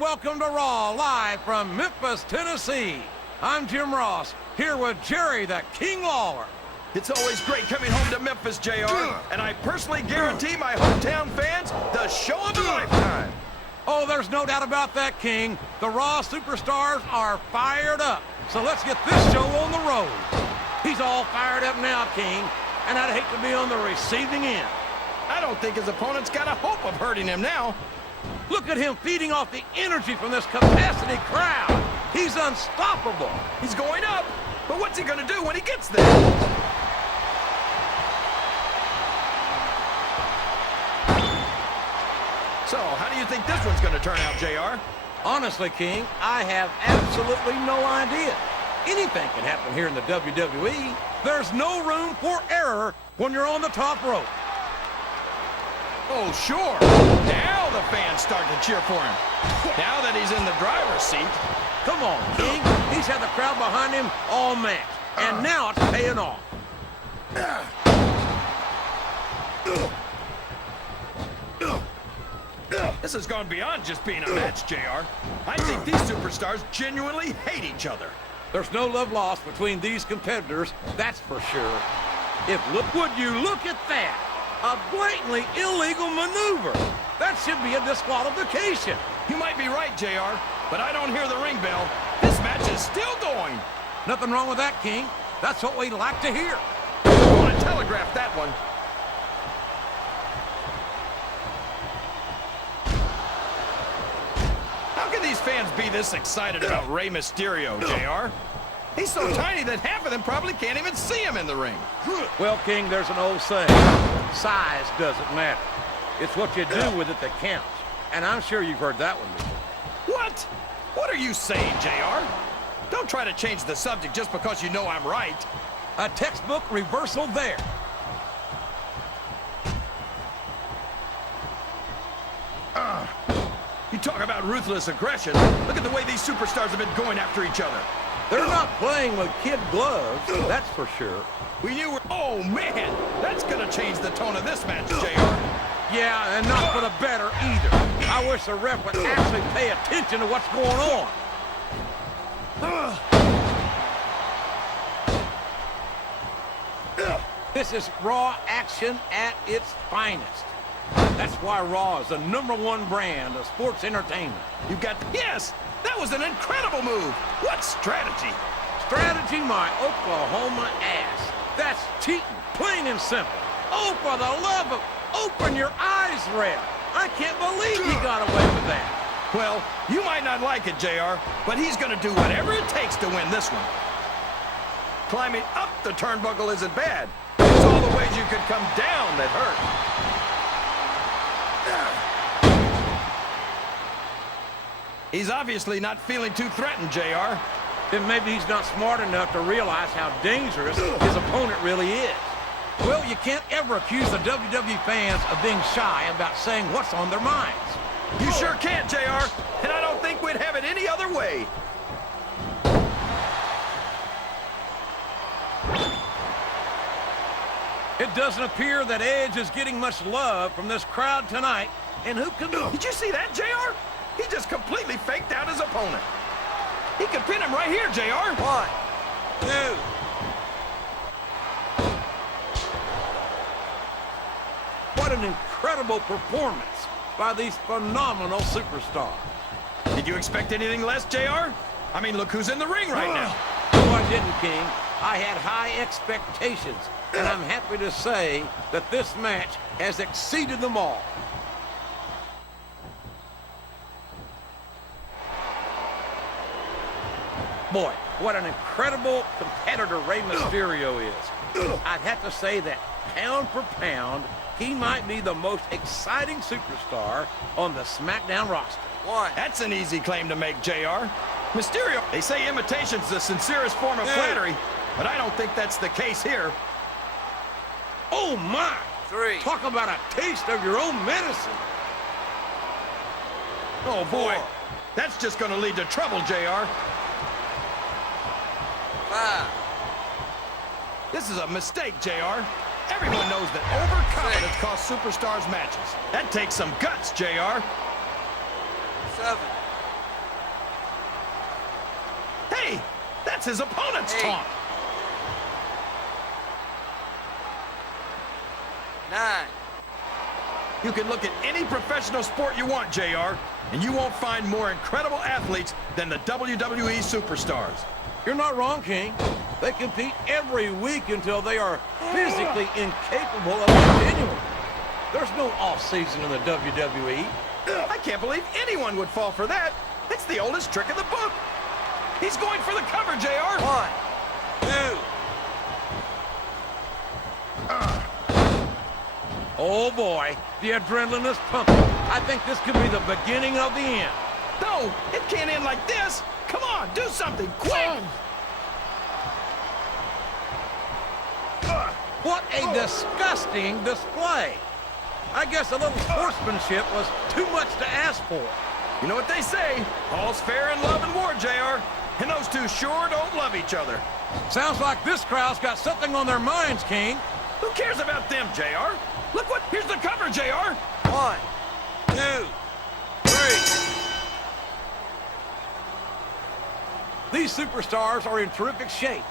and welcome to Raw, live from Memphis, Tennessee. I'm Jim Ross, here with Jerry the King Lawler. It's always great coming home to Memphis, JR, and I personally guarantee my hometown fans the show of a lifetime. Oh, there's no doubt about that, King. The Raw superstars are fired up, so let's get this show on the road. He's all fired up now, King, and I'd hate to be on the receiving end. I don't think his opponent's got a hope of hurting him now. Look at him feeding off the energy from this capacity crowd. He's unstoppable. He's going up, but what's he gonna do when he gets there? So, how do you think this one's gonna turn out, JR? Honestly, King, I have absolutely no idea. Anything can happen here in the WWE. There's no room for error when you're on the top rope. Oh, sure. Now the fans start to cheer for him. Now that he's in the driver's seat. Come on, King. He's had the crowd behind him all match, and now it's paying off. This has gone beyond just being a match, JR. I think these superstars genuinely hate each other. There's no love lost between these competitors, that's for sure. Would you look at that? A blatantly illegal maneuver. That should be a disqualification. You might be right, JR, but I don't hear the ring bell. This match is still going. Nothing wrong with that, King. That's what we'd like to hear. I want to telegraph that one. How can these fans be this excited about Rey Mysterio, JR? He's so tiny that half of them probably can't even see him in the ring. Well, King, there's an old saying. Size doesn't matter. It's what you do with it that counts. And I'm sure you've heard that one before. What? What are you saying, JR? Don't try to change the subject just because you know I'm right. A textbook reversal there. You talk about ruthless aggression. Look at the way these superstars have been going after each other. They're not playing with kid gloves, that's for sure. We knew oh, man! That's gonna change the tone of this match, JR. Yeah, and not for the better either. I wish the ref would actually pay attention to what's going on. This is Raw action at its finest. That's why Raw is the #1 brand of sports entertainment. You got... Yes! That was an incredible move! What strategy? Strategy, my Oklahoma ass. That's cheating, plain and simple. Oh, for the love of... Open your eyes, ref. I can't believe he got away with that. Well, you might not like it, JR, but he's gonna do whatever it takes to win this one. Climbing up the turnbuckle isn't bad. It's all the ways you could come down that hurt. He's obviously not feeling too threatened, JR. Then maybe he's not smart enough to realize how dangerous his opponent really is. Well, you can't ever accuse the WWE fans of being shy about saying what's on their minds. You sure can't, JR, and I don't think we'd have it any other way. It doesn't appear that Edge is getting much love from this crowd tonight, and who can... Did you see that, JR? He just completely faked out his opponent. He could pin him right here, JR. 1, 2. What an incredible performance by these phenomenal superstars. Did you expect anything less, JR? I mean, look who's in the ring right now. No, I didn't, King. I had high expectations, and I'm happy to say that this match has exceeded them all. Boy, what an incredible competitor Rey Mysterio is. I'd have to say that pound for pound, he might be the most exciting superstar on the SmackDown roster. That's an easy claim to make, JR. Mysterio, they say imitation's the sincerest form of flattery, but I don't think that's the case here. Oh, my! 3. Talk about a taste of your own medicine. Oh, boy. 4. That's just going to lead to trouble, JR. 5. This is a mistake, JR. Everyone knows that overconfidence costs superstars matches. That takes some guts, JR. 7. That's his opponent's taunt. 9. You can look at any professional sport you want, JR, and you won't find more incredible athletes than the WWE superstars. You're not wrong, King. They compete every week until they are physically incapable of continuing. There's no off-season in the WWE. I can't believe anyone would fall for that. It's the oldest trick in the book. He's going for the cover, JR. 1, 2. Oh, boy. The adrenaline is pumping. I think this could be the beginning of the end. No, it can't end like this. Come on, do something, quick. What a disgusting display. I guess a little sportsmanship was too much to ask for. You know what they say, all's fair in love and war, JR. And those two sure don't love each other. Sounds like this crowd's got something on their minds, King. Who cares about them, JR? Look what, here's the cover, JR. 1, 2, 3. These superstars are in terrific shape.